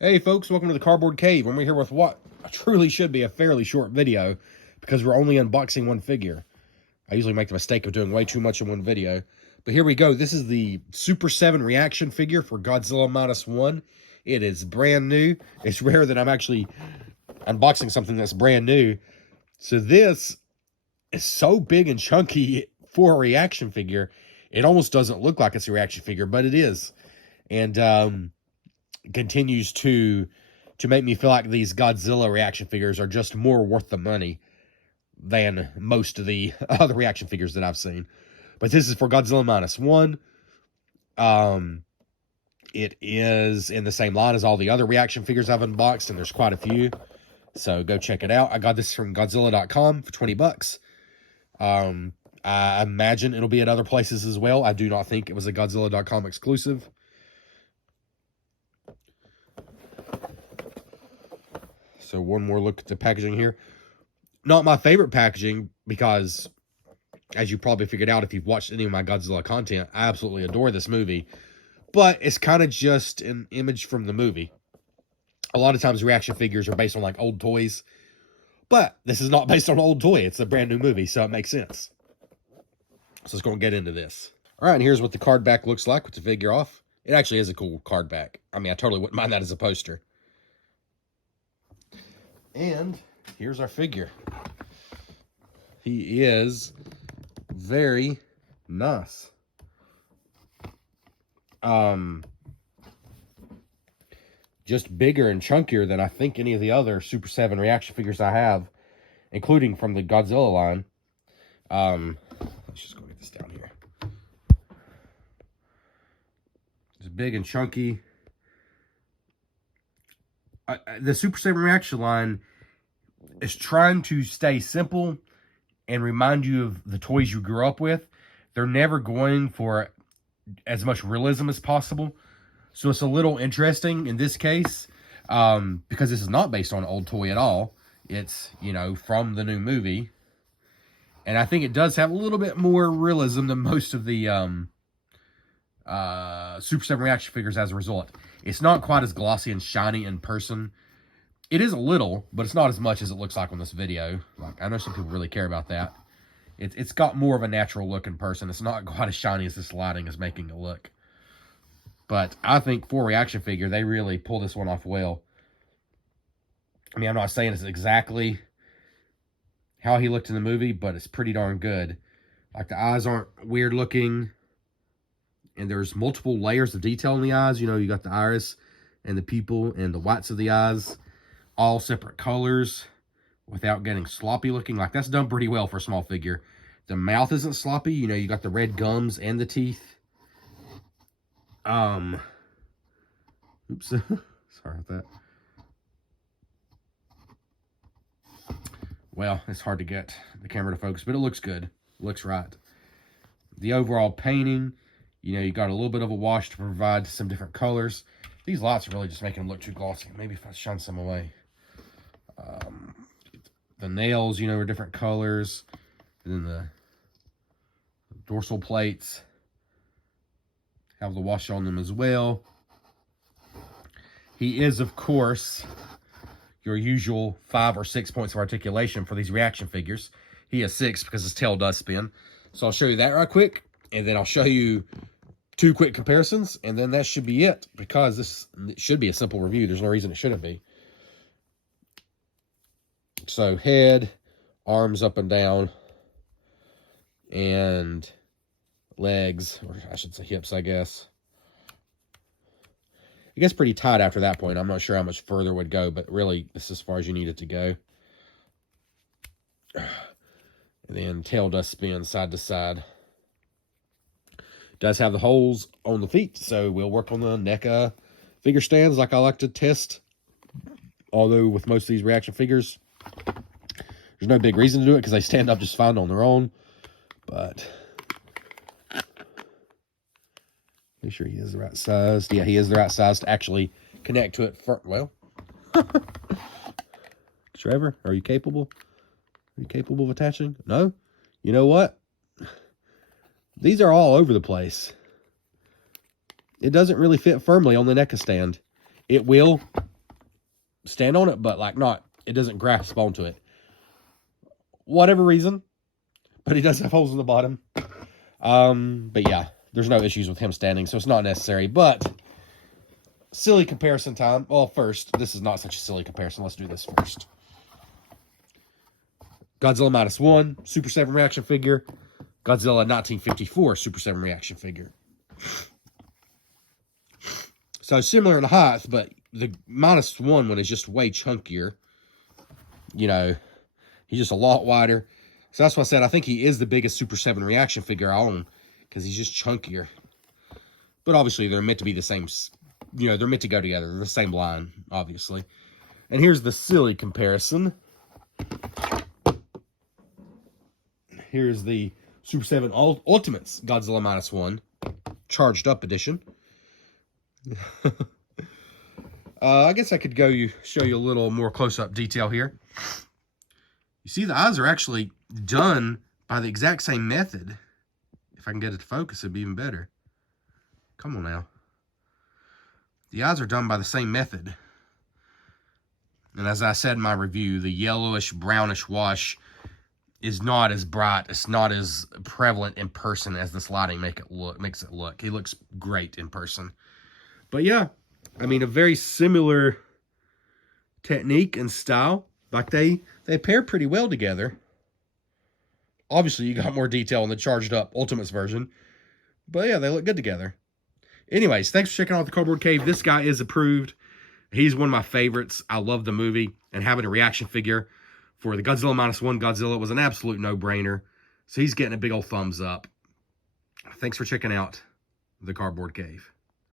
Hey folks, welcome to the Cardboard Cave, and we're here with what truly should be a fairly short video because we're only unboxing one figure. I usually make the mistake of doing way too much in one video. But here we go. This is the Super 7 reaction figure for Godzilla -1. It is brand new. It's rare that I'm actually unboxing something that's brand new. So this is so big and chunky for a reaction figure. It almost doesn't look like it's a reaction figure, but it is. And continues to make me feel like these Godzilla reaction figures are just more worth the money than most of the other reaction figures that I've seen. But this is for Godzilla -1. It is in the same line as all the other reaction figures I've unboxed, and there's quite a few. So go check it out. I got this from Godzilla.com for 20 bucks. I imagine it'll be at other places as well. I do not think it was a Godzilla.com exclusive. So one more look at the packaging here. Not my favorite packaging because, as you probably figured out if you've watched any of my Godzilla content, I absolutely adore this movie. But it's kind of just an image from the movie. A lot of times reaction figures are based on like old toys. But this is not based on an old toy. It's a brand new movie, so it makes sense. So let's go and get into this. All right, and here's what the card back looks like with the figure off. It actually is a cool card back. I mean, I totally wouldn't mind that as a poster. And here's our figure. He is very nice. Just bigger and chunkier than I think any of the other Super 7 reaction figures I have, including from the Godzilla line. Let's just go get this down here. It's big and chunky. The Super 7 reaction line is trying to stay simple and remind you of the toys you grew up with. They're never going for as much realism as possible. So it's a little interesting in this case, because this is not based on an old toy at all. It's, you know, from the new movie. And I think it does have a little bit more realism than most of the Super 7 reaction figures as a result. It's not quite as glossy and shiny in person. It is a little, but it's not as much as it looks like on this video. Like, I know some people really care about that. It's got more of a natural look in person. It's not quite as shiny as this lighting is making it look. But I think for a reaction figure, they really pull this one off well. I mean, I'm not saying it's exactly how he looked in the movie, but it's pretty darn good. Like, the eyes aren't weird looking. And there's multiple layers of detail in the eyes. You know, you got the iris and the pupil and the whites of the eyes. All separate colors without getting sloppy looking. Like, that's done pretty well for a small figure. The mouth isn't sloppy. You know, you got the red gums and the teeth. Oops. Sorry about that. Well, it's hard to get the camera to focus, but it looks good. It looks right. The overall painting, you know, you got a little bit of a wash to provide some different colors. These lights are really just making them look too glossy. Maybe if I shine some away. The nails, you know, are different colors. And then the dorsal plates have the wash on them as well. He is, of course, your usual 5 or 6 points of articulation for these reaction figures. He has 6 because his tail does spin. So I'll show you that right quick, and then I'll show you 2 quick comparisons, and then that should be it, because this should be a simple review. There's no reason it shouldn't be. So head, arms up and down, and legs, or I should say hips, I guess. It gets pretty tight after that point. I'm not sure how much further it would go, but really, this is as far as you need it to go. And then tail does spin side to side. Does have the holes on the feet, so we'll work on the NECA figure stands like I like to test. Although with most of these reaction figures, there's no big reason to do it because they stand up just fine on their own. But make sure he is the right size. Yeah, he is the right size to actually connect to it. Well, Trevor, are you capable? Are you capable of attaching? No? You know what? These are all over the place. It doesn't really fit firmly on the NECA stand. It will stand on it, but like not, it doesn't grasp onto it. Whatever reason, but he does have holes in the bottom. But yeah, there's no issues with him standing, so it's not necessary. But silly comparison time. Well, first, this is not such a silly comparison. Let's do this first. Godzilla -1, Super 7 reaction figure. Godzilla 1954 Super 7 reaction figure. So similar in height, but the -1 one is just way chunkier. You know, he's just a lot wider. So that's why I said I think he is the biggest Super 7 reaction figure I own, because he's just chunkier. But obviously they're meant to be the same, you know, they're meant to go together. They're the same line, obviously. And here's the silly comparison. Here's the Super 7 Ultimates Godzilla -1 charged up edition. I guess I could show you a little more close-up detail here. You see the eyes are actually done by the exact same method. If I can get it to focus, it'd be even better. Come on now. The eyes are done by the same method. And as I said in my review, the yellowish, brownish wash is not as bright. It's not as prevalent in person as this lighting makes it look. He looks great in person. But yeah, I mean, a very similar technique and style. Like they pair pretty well together. Obviously, you got more detail in the charged up Ultimates version. But yeah, they look good together. Anyways, thanks for checking out the Cardboard Cave. This guy is approved. He's one of my favorites. I love the movie. And having a reaction figure for the Godzilla -1 Godzilla was an absolute no-brainer. So he's getting a big old thumbs up. Thanks for checking out the Cardboard Cave.